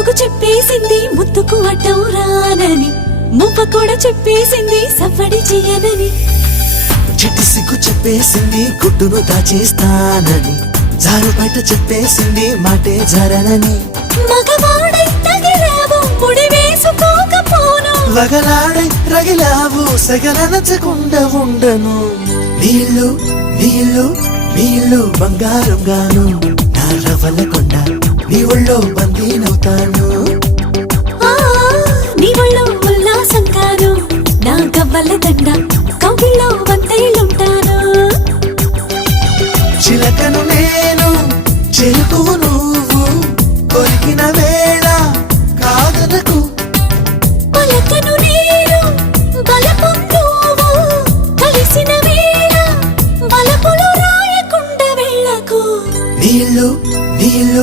మోగు చెప్పేసింది ముద్దుకు అడ్డం రానని, మువ్వ కూడా చెప్పేసింది సవ్వడి చేయనని. చెట్టి సిగ్గు చెప్పేసింది గుడ్డును దాచేస్తానని, జారు బయట చెప్పేసింది మాటే జరనని. మగవాడై తగిలావు ముడి వేసుకోకపోను, వగలాడై రగిలావు సగలనచకుండా ఉండను. నీళ్ళు నీళ్ళు నీళ్ళు బంగారం గాను, నా రవ్వల కొండ నీ ఒళ్ళో బందీనవుతాను. నీ ఒళ్ళో ఉల్లాసం కాను, నా గవ్వల దండ కౌగిల్లో వందేళ్ళుంటాను. చిలకను నేను చెరుకువు నువ్వు, కొరికిన వేళ కాదనకు. పలకను నేను బలపు నువ్వు, కలిసిన వేళ బలపులు రాయకుండా వెళ్ళకు. నీళ్ళు నీళ్ళు